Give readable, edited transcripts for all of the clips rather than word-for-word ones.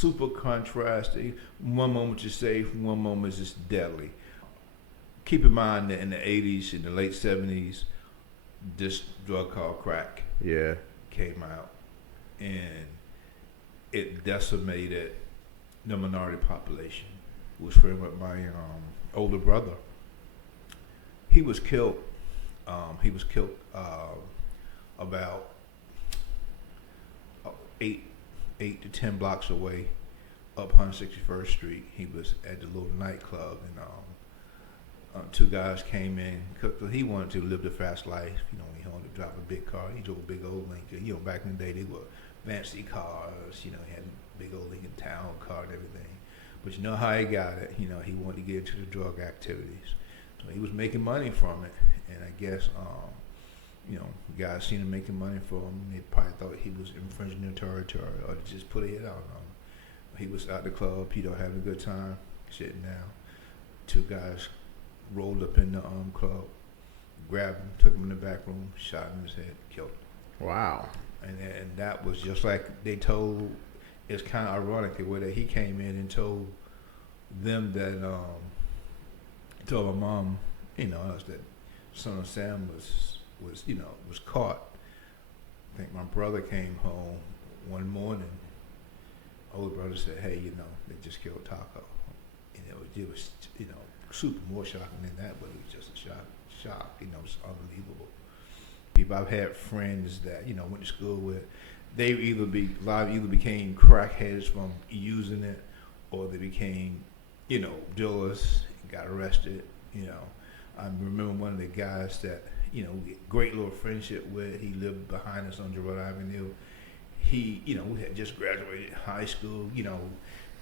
super contrasting. One moment you're safe, one moment it's deadly. Keep in mind that in the 80s, in the late 70s, this drug called crack Yeah. came out, and it decimated the minority population. It was friend with my older brother. He was killed. About eight, 8 to 10 blocks away, up 161st Street. He was at the little nightclub, and two guys came in. He wanted to live the fast life. He wanted to drive a big car. He drove a big old Lincoln. Back in the day, they were fancy cars. He had a big old Lincoln Town car and everything. But you know how he got it. He wanted to get into the drug activities. So he was making money from it, and I guess guys seen him making money for him. They probably thought he was infringing their territory, or they just put a hit out on him. He was at the club, having a good time, sitting down. Two guys rolled up in the club, grabbed him, took him in the back room, shot him in his head, killed him. Wow. And that was just like they told. It's kind of ironic the way that he came in and told them that told my mom, us that son of Sam was caught. I think my brother came home one morning. Older brother said, "Hey, they just killed Taco." And it was super more shocking than that, but it was just a shock. It was unbelievable. People I've had friends that went to school with, they either became crackheads from using it, or they became dealers and got arrested. I remember one of the guys that great little friendship with. He lived behind us on Girard Avenue. He we had just graduated high school.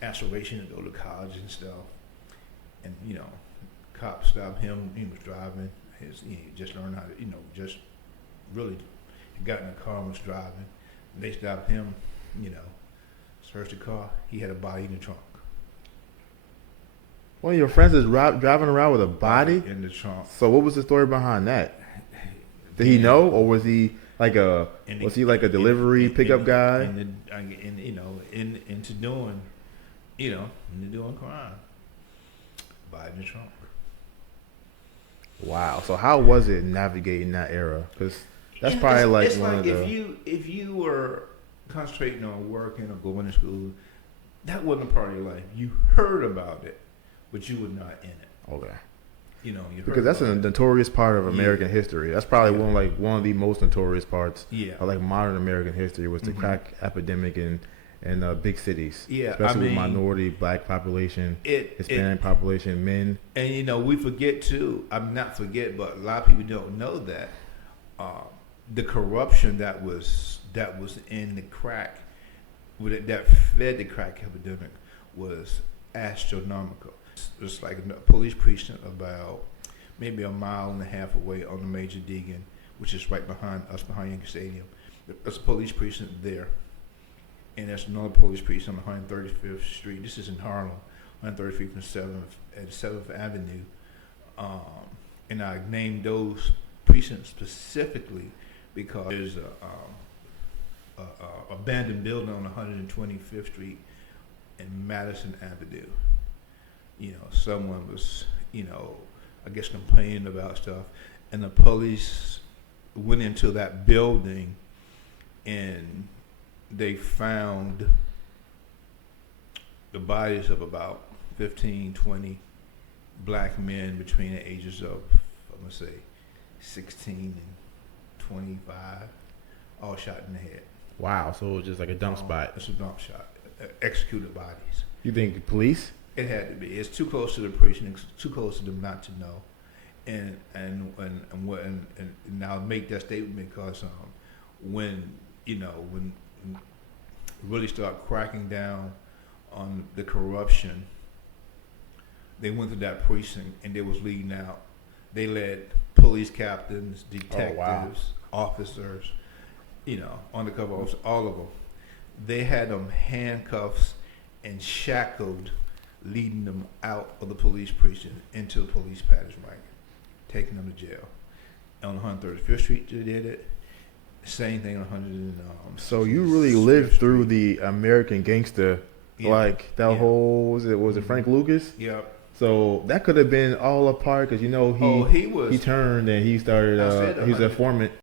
Aspiration to go to college and stuff. And cops stopped him. He was driving. He just learned how to just really got in the car and was driving. They stopped him, searched the car. He had a body in the trunk. One of your friends is driving around with a body in the trunk. So what was the story behind that? Did he know, or was he like a delivery pickup guy? Into doing crime. Body in the trunk. Wow. So how was it navigating that era? Because that's probably like one of the. If you were concentrating on working or going to school, that wasn't a part of your life. You heard about it, but you were not in it. Okay. You heard because that's a notorious part of American history. That's probably one of the most notorious parts of like modern American history was the crack epidemic in big cities. Yeah, especially with minority black population, Hispanic population, men. And we forget too. I'm not forget, but a lot of people don't know that the corruption that was in the crack, that fed the crack epidemic, was astronomical. It's like a police precinct about maybe a mile and a half away on the Major Deegan, which is right behind us, behind Yankee Stadium. There's a police precinct there. And there's another police precinct on 135th Street. This is in Harlem, 135th and 7th Avenue. And I named those precincts specifically because there's a abandoned building on 125th Street and Madison Avenue. Someone was, I guess complaining about stuff, and the police went into that building and they found the bodies of about 15, 20 black men between the ages of, I'm going to say, 16 and 25, all shot in the head. Wow, so it was just like a dump spot. It's a dump shot. Executed bodies. You think police? It had to be. It's too close to the precinct. It's too close to them not to know. And I'll make that statement because when really start cracking down on the corruption, they went to that precinct and they was leading out. They led police captains, detectives, officers, undercover officers, all of them. They had them handcuffs and shackled, leading them out of the police precinct into the police padded wagon, taking them to jail. On 135th Street, they did it. Same thing on 100. So you really lived through the American gangster Yeah. Like that whole was it Frank Lucas? Yep. So that could have been all a part because he turned and he started he was a informant.